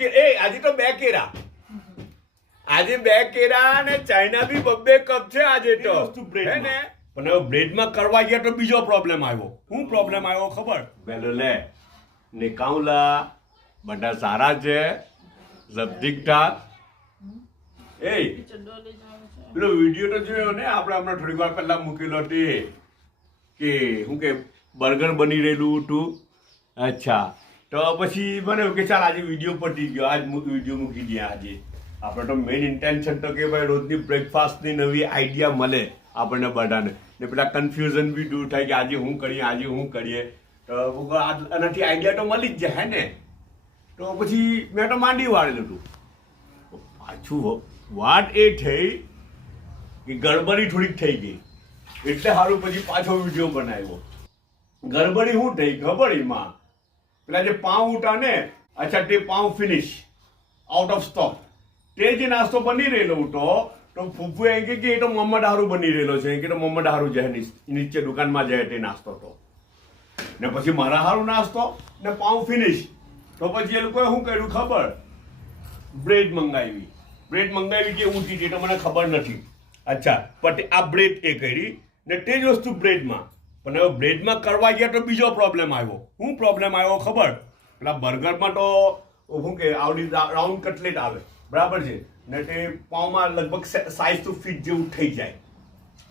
આજે તો બે કેરા આજે બે કેરા અને ચાઇના બી બબ્બે કપ છે આજે તો હે ને પણ હવે બ્રેડમાં કરવા ગયા તો બીજો પ્રોબ્લેમ આવ્યો શું પ્રોબ્લેમ આવ્યો ખબર વેલો લે નિકાઉલા બધા સારા છે સબ ઠીક ઠાક એ પેલો વિડીયો તો જોયો ને આપણે હમણાં થોડીક વાર પહેલા મૂકેલો તે કે શું કે બર્ગર બની રહેલું હતું અચ્છા તો પછી મને એવું કે ચાલ આજે વિડીયો પતી ગયો આજ વિડીયો મૂકી દઈએ આજે આપણે તો મેઇન ઇન્ટેન્શન તો કે ભાઈ રોજની બ્રેકફાસ્ટની નવી આઈડિયા મળે આપણને બધાને ને પેલા કન્ફ્યુઝન બી દૂર થાય કે આજે શું કરીએ આજે શું કરીએ તો આનાથી આઈડિયા તો મળી જ જાય ને તો પછી મેં તો માંડી વાળેલું હતું પાછું વાત એ થઈ કે ગડબડી થોડીક થઈ ગઈ એટલે સારું પછી પાછો વિડીયો બનાવ્યો ગડબડી શું થઈ ખબર એમાં પેલા જે પાઉં ઉઠા ને અચ્છા તે પાઉં ફિનિશ આઉટ ઓફ સ્ટોક તે જે નાસ્તો બની રહેલો હતો તો ફૂફુ એમ કે એ તો મોહમ્મદ હારું બની રહેલો છે કે તો મોહમ્મદ હારું જાય નીચે દુકાનમાં જાય તે નાસ્તો તો ને પછી મારા હારું નાસ્તો ને પાઉં ફિનિશ તો પછી એ લોકોએ શું કર્યું ખબર બ્રેડ મંગાવી કે ઊંચી તે તો મને ખબર નથી અચ્છા પણ આ બ્રેડ એ કરી ને તે જ વસ્તુ બ્રેડમાં પણ હવે બ્રેડમાં કરવા ગયા તો બીજો પ્રોબ્લેમ આવ્યો શું પ્રોબ્લેમ આવ્યો ખબર પેલા બર્ગરમાં તો શું કે આવડી રાઉન્ડ કટલેટ આવે બરાબર છે ને તે પાઉંમાં લગભગ સાઈઝ ટુ ફીટ જેવું થઈ જાય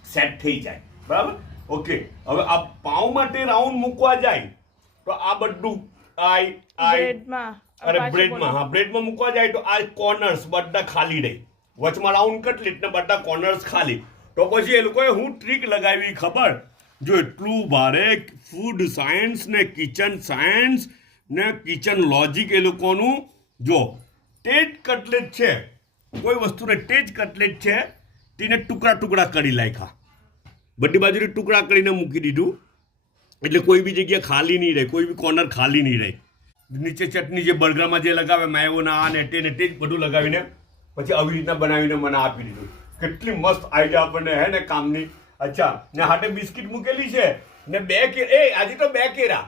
સેટ થઈ જાય બરાબર ઓકે હવે આ પાઉં માટે રાઉન્ડ મૂકવા જાય તો આ બધું બ્રેડમાં મૂકવા જાય તો આ કોર્નર્સ બધા ખાલી રહે વચમાં રાઉન્ડ કટલેટ ને બધા કોર્નર્સ ખાલી તો પછી એ લોકોએ હું ટ્રીક લગાવી ખબર જો એટલું ભારે ફૂડ સાયન્સ ને કિચન સાયન્સ ને કિચન લોજિક એ લોકોનું જો તેજ કટલેટ છે કોઈ વસ્તુને તેજ કટલેટ છે તેને ટુકડા કરી નાખ્યા બધી બાજુથી ટુકડા કરીને મૂકી દીધું એટલે કોઈ બી જગ્યા ખાલી નહીં રહે કોઈ બી કોર્નર ખાલી નહીં રહે નીચે ચટણી જે બર્ગરમાં જે લગાવે મેયોના આ ને તે જ બધું લગાવીને પછી આવી રીતના બનાવીને મને આપી દીધું કેટલી મસ્ત આઈડિયા આપણને હે ને કામની અચ્છા ને હાટે બિસ્કિટ મૂકેલી છે ને આજે તો બે કેરા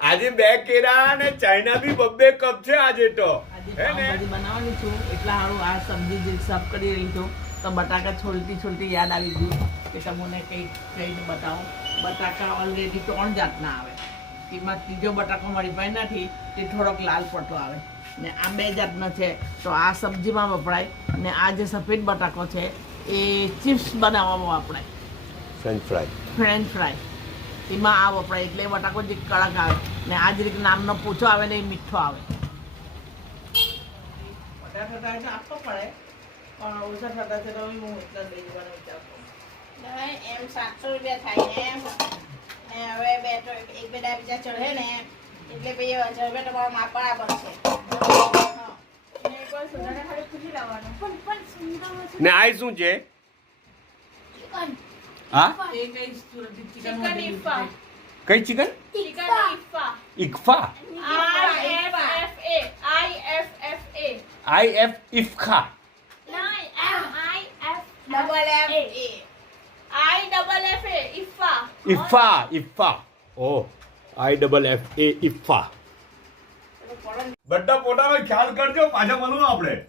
આજે બે કેરા ને ચાઇના બી બબ્બે કપ છે આજે તો હે ને બનાવવાની છું એટલા સારું આ સબ્જી જે સર્વ કરી રહી છું તો બટાકા છોલતી યાદ આવી ગયું કે તમને કઈને બતાવો બટાકા ઓલરેડી 3 જાતના આવે એમાં ત્રીજો બટાકો મારી પાસે નથી તે થોડોક લાલ પટો આવે ને આ 2 જાતનો છે તો આ સબ્જીમાં વપરાય અને આ જે સફેદ બટાકો છે એ ચિપ્સ બનાવવામાં વપરાય ફ્રેન્ચ ફ્રાય એમાં આ વપરાય એટલે બટાકો જે કડક આવે ને આ જ રીતે નામનો પૂછો આવે ને એ મીઠો આવે બટાકા આપવો પડે પણ ઓછા થતા છે તો હું એટલા લઈ જવાનો વિચાર કરું એમ 700 રૂપિયા થાય એમ ને હવે એક બે બીજા ચઢે ને એટલે પછી 1000 રૂપિયા તમારો માપણા બનશે ને આ શું છે હા કઈ ચિકન ઇકફા ઇફખા ઇફા ઓ IFFA ઇફા બધા પોતાનો ખ્યાલ કરજો પાછા મળવું આપણે